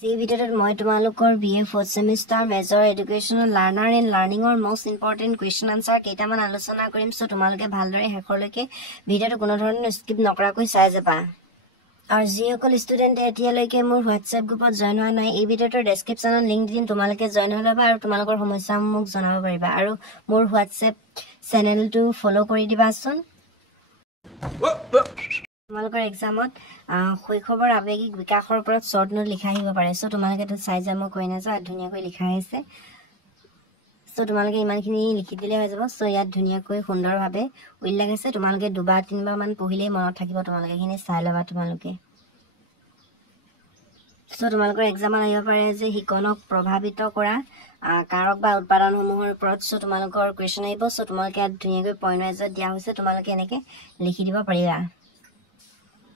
এই ভিডিওত মই তোমালোকৰ BA 4th semester major educational learner and লাৰ্নিংৰ মোস্ট ইম্পৰ্টেন্ট কুৱেশ্যন আনসাৰ কেইটামান আলোচনা কৰিম সো তোমালোকে ভালদৰে শেষলৈকে ভিডিওটো কোনো ধৰণৰ স্কিপ নকৰাকৈ চাই যাবা আৰু যিসকল ষ্টুডেণ্ট এতিয়ালৈকে মোৰ হোৱাটছএপ গ্ৰুপত জয়েন হোৱা নাই এই ভিডিওটোৰ ডেসক্ৰিপচনত লিংক দিম তোমালোকে জয়েন হৈ ল'বা আৰু তোমালোকৰ সমস্যা মোক জনাব পাৰিবা আৰু মোৰ হোৱাটছএপ চেনেলটো ফলো কৰি দিবাচোন তোমালোকৰ এক্সামত শৈশৱৰ আৱেগিক বিকাশৰ ওপৰত শৰ্ট নোট লিখা আহিব পাৰে সো তোমালোকে তো চাই যা মই কৈ নাযাওঁ ধুনীয়াকৈ লিখা আছে সো তোমালোকে ইমানখিনি লিখি দিলে হৈ যাব সো ইয়াত ধুনীয়াকৈ সুন্দৰভাৱে উল্লেখ আছে তোমালোকে দুবাৰ তিনিবাৰ মান পঢ়িলেই মনত থাকিব তোমালোকে এখিনি চাই ল'বা তোমালোকে সো তোমালোকৰ এক্সামত আহিব পাৰে যে শিকনক প্ৰভাৱিত কৰা কাৰক বা উৎপাদনসমূহৰ ওপৰত সো তোমালোকৰ কুৱেশ্যন আহিব সো তোমালোকে ধুনীয়াকৈ পইণ্ট ৱাইজত দিয়া হৈছে তোমালোকে এনেকৈ লিখি দিব পাৰিবা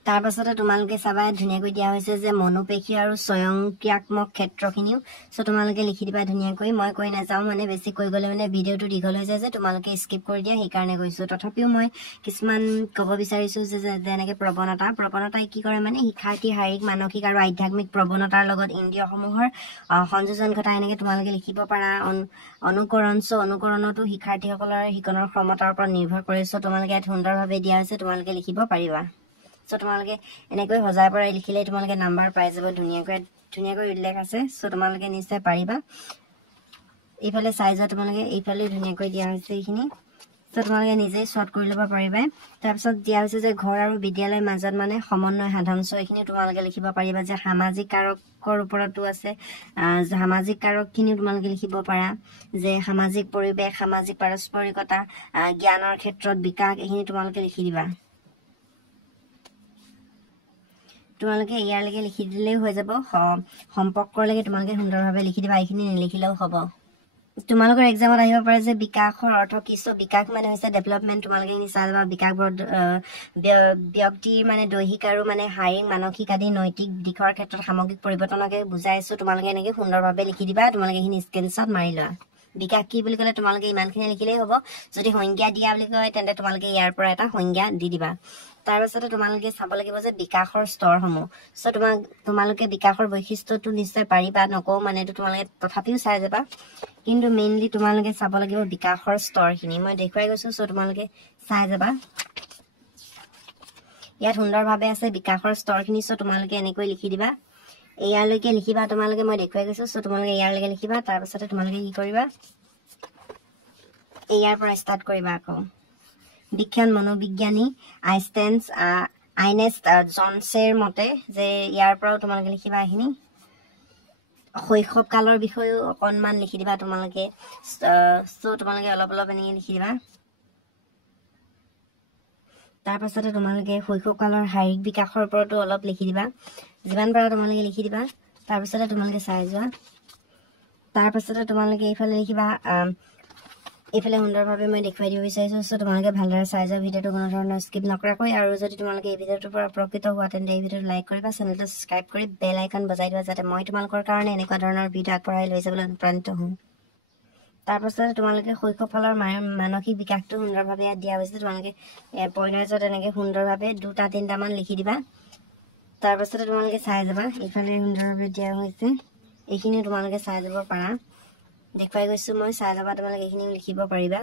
তাৰ পাছতে তোমালোকে চাবা ধুনীয়াকৈ দিয়া হৈছে যে মনোপেশী আৰু স্বয়ংক্ৰিয়াত্মক ক্ষেত্ৰখিনিও সো তোমালোকে লিখি দিবা ধুনীয়াকৈ মই কৈ নাযাওঁ মানে বেছি কৈ গ'লে মানে ভিডিওটো দীঘল হৈ যায় যে তোমালোকে স্কিপ কৰি দিয়া সেইকাৰণে কৈছো তথাপিও মই কিছুমান ক'ব বিচাৰিছো যে যেনেকৈ প্ৰৱণতাই কি কৰে মানে শিক্ষাৰ্থীৰ শাৰীৰিক মানসিক আৰু আধ্যাত্মিক প্ৰৱণতাৰ লগত ইন্দ্ৰিয়সমূহৰ সংযোজন ঘটাই এনেকৈ তোমালোকে লিখিব পাৰা অনুকৰণ সো অনুকৰণতো শিক্ষাৰ্থীসকলৰ শিকনৰ ক্ষমতাৰ ওপৰত নিৰ্ভৰ কৰে সো তোমালোকে ইয়াত সুন্দৰভাৱে দিয়া হৈছে তোমালোকে লিখিব পাৰিবা সো তোমালোকে এনেকৈ হজাই পৰা লিখিলে তোমালোকে নাম্বাৰ পাই যাব ধুনীয়াকৈ উল্লেখ আছে সো তোমালোকে নিশ্চয় পাৰিবা এইফালে চাই যোৱা তোমালোকে এইফালে ধুনীয়াকৈ দিয়া হৈছে এইখিনি সো তোমালোকে নিজেই শৰ্ট কৰি ল'ব পাৰিবা তাৰপিছত দিয়া হৈছে যে ঘৰ আৰু বিদ্যালয়ৰ মাজত মানে সমন্বয় সাধন সো এইখিনি তোমালোকে লিখিব পাৰিবা যে সামাজিক কাৰকৰ ওপৰতো আছে সামাজিক কাৰকখিনি তোমালোকে লিখিব পাৰা যে সামাজিক পৰিৱেশ সামাজিক পাৰস্পৰিকতা জ্ঞানৰ ক্ষেত্ৰত বিকাশ এইখিনি তোমালোকে লিখি দিবা তোমালোকে ইয়ালৈকে লিখি দিলেই হৈ যাব সম্পৰ্কলৈকে তোমালোকে সুন্দৰভাৱে লিখি দিবা এইখিনি নিলিখিলেও হ'ব তোমালোকৰ এক্সামত আহিব পাৰে যে বিকাশৰ অৰ্থ কি সো বিকাশ মানে হৈছে ডেভেলপমেন্ট তোমালোকে নিচাল বা বিকাশৰ ব্যক্তিৰ মানে দৈহিক আৰু মানে শাৰীৰিক মানসিক আদি নৈতিক দিশৰ ক্ষেত্ৰত সামগ্ৰিক পৰিৱৰ্তনকে বুজাইছো তোমালোকে এনেকৈ সুন্দৰভাৱে লিখি দিবা তোমালোকে এইখিনি স্ক্ৰীনশ্বট মাৰি লোৱা বিকাশ কি বুলি ক'লে তোমালোকে ইমানখিনি লিখিলেই হ'ব যদি সংজ্ঞা দিয়া বুলি কয় তেন্তে তোমালোকে ইয়াৰ পৰা এটা সংজ্ঞা দি দিবা তাৰ পাছতে তোমালোকে চাব লাগিব যে বিকাশৰ স্তৰসমূহ সো তোমালোকে বিকাশৰ বৈশিষ্ট্যটো নিশ্চয় পাৰিবা নকওঁ মানে তোমালোকে তথাপিও চাই যাবা কিন্তু মেইনলি তোমালোকে চাব লাগিব বিকাশৰ স্তৰখিনি মই দেখুৱাই গৈছো সো তোমালোকে চাই যাবা ইয়াত সুন্দৰভাৱে আছে বিকাশৰ স্তৰখিনি সো তোমালোকে এনেকৈ লিখি দিবা ইয়ালৈকে লিখিবা তোমালোকে মই দেখুৱাই গৈছো সো তোমালোকে ইয়ালৈকে লিখিবা তাৰ পাছতে তোমালোকে কি কৰিবা ইয়াৰ পৰা ষ্টাৰ্ট কৰিবা আকৌ বিজ্ঞান মনোবিজ্ঞানী আইনেষ্ট জনছেৰ মতে যে ইয়াৰ পৰাও তোমালোকে লিখিবা এইখিনি শৈশৱ কালৰ বিষয়েও অকণমান লিখি দিবা তোমালোকে সো তোমালোকে অলপ এনেকৈ লিখি দিবা তাৰ পাছতে তোমালোকে শৈশৱ কালৰ শাৰীৰিক বিকাশৰ ওপৰতো অলপ লিখি দিবা যিমান পাৰা তোমালোকে লিখি দিবা তাৰ পাছতে তোমালোকে চাই যোৱা তাৰ পাছতে তোমালোকে এইফালে লিখিবা এইফালে সুন্দৰভাৱে মই দেখুৱাই দিব বিচাৰিছো সো তোমালোকে ভালদৰে চাই যোৱা ভিডিওটো কোনো ধৰণৰ স্কিপ নকৰাকৈ আৰু যদি তোমালোকে এই ভিডিওটোৰ পৰা উপকৃত হোৱা তেন্তে এই ভিডিওটো লাইক কৰিবা চেনেলটো সাবস্ক্ৰাইব কৰি বেল আইকন বজাই দিবা যাতে মই তোমালোকৰ কাৰণে এনেকুৱা ধৰণৰ ভিডিও আগবঢ়াই লৈ যাবলৈ অনুপ্ৰাণিত হওঁ তাৰ পাছতে তোমালোকে শৈশৱকালৰ মানসিক বিকাশটো সুন্দৰভাৱে ইয়াত দিয়া হৈছে তোমালোকে পইণ্টত এনেকৈ সুন্দৰভাৱে দুটা তিনিটামান লিখি দিবা তাৰ পাছতে তোমালোকে চাই যাবা এইফালে সুন্দৰভাৱে দিয়া হৈছে এইখিনি তোমালোকে চাই যাব পাৰা দেখুৱাই গৈছো মই চাই যাবা তোমালোকে এইখিনি লিখিব পাৰিবা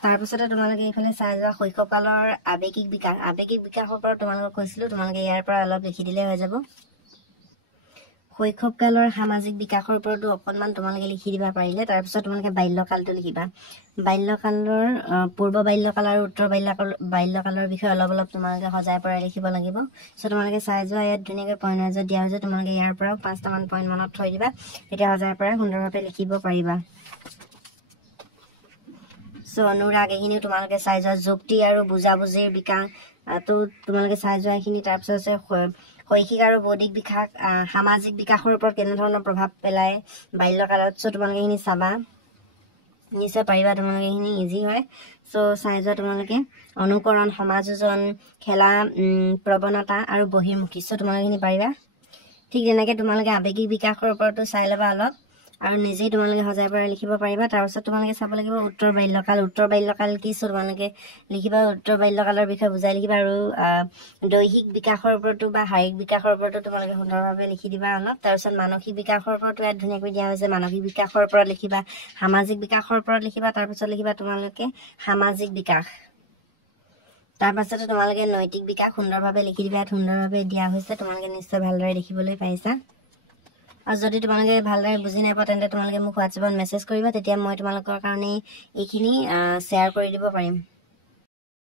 তাৰ পাছতে তোমালোকে এইফালে চাই যোৱা শৈশৱকালৰ আৱেগিক বিকাশৰ ওপৰত তোমালোকক কৈছিলো তোমালোকে ইয়াৰ পৰা অলপ লিখি দিলে হৈ যাব শৈশৱকালৰ সামাজিক বিকাশৰ ওপৰতো অকণমান তোমালোকে লিখি দিবা পাৰিলে তাৰ পিছত তোমালোকে বাল্যকালটো লিখিবা বাল্যকালৰ পূৰ্ব বাল্যকাল আৰু উত্তৰ বাল্যকালৰ বিষয়ে অলপ তোমালোকে সজাই পৰাই লিখিব লাগিব সো তোমালোকে চাই যোৱা ইয়াত ধুনীয়াকৈ পইণ্ট ৱাইজত দিয়া হৈছে তোমালোকে ইয়াৰ পৰা 5টামান পইণ্ট মনত থৈ দিবা তেতিয়া সজাই পৰাই সুন্দৰভাৱে লিখিব পাৰিবা সো অনুৰাগ এইখিনি তোমালোকে চাই যোৱা যুক্তি আৰু বুজাবুজিৰ বিকাশটো তোমালোকে চাই যোৱা এইখিনি তাৰ পিছত আছে শৈক্ষিক আৰু বৌদ্ধিক বিকাশ সামাজিক বিকাশৰ ওপৰত কেনেধৰণৰ প্ৰভাৱ পেলায় বাল্যকালত সো তোমালোকে এইখিনি চাবা নিশ্চয় পাৰিবা তোমালোকে এইখিনি ইজি হয় সো চাই যোৱা তোমালোকে অনুকৰণ সমাযোজন খেলা প্ৰৱণতা আৰু বহিৰ্মুখী সো তোমালোকে এইখিনি পাৰিবা ঠিক তেনেকৈ তোমালোকে আৱেগিক বিকাশৰ ওপৰতো চাই ল'বা অলপ আৰু নিজেই তোমালোকে সজাই পৰাই লিখিব পাৰিবা। তাৰপিছত তোমালোকে চাব লাগিব উত্তৰ বাল্যকাল কি তোমালোকে লিখিবা। উত্তৰ বাল্যকালৰ বিষয়ে বুজাই লিখিবা। আৰু দৈহিক বিকাশৰ ওপৰতো বা শাৰীৰিক বিকাশৰ ওপৰতো তোমালোকে সুন্দৰভাৱে লিখি দিবা অলপ। তাৰপিছত মানসিক বিকাশৰ ওপৰতো ইয়াত ধুনীয়াকৈ দিয়া হৈছে। মানসিক বিকাশৰ ওপৰত লিখিবা, সামাজিক বিকাশৰ ওপৰত লিখিবা। তাৰপিছত লিখিবা তোমালোকে সামাজিক বিকাশ। তাৰপাছতে তোমালোকে নৈতিক বিকাশ সুন্দৰভাৱে লিখি দিবা। ইয়াত সুন্দৰভাৱে দিয়া হৈছে, তোমালোকে নিশ্চয় ভালদৰে দেখিবলৈ পাইছা। আৰু যদি তোমালোকে ভালদৰে বুজি নাপোৱা তেন্তে তোমালোকে মোক হোৱাটছএপত মেছেজ কৰিবা, তেতিয়া মই তোমালোকৰ কাৰণে এইখিনি শ্বেয়াৰ কৰি দিব পাৰিম।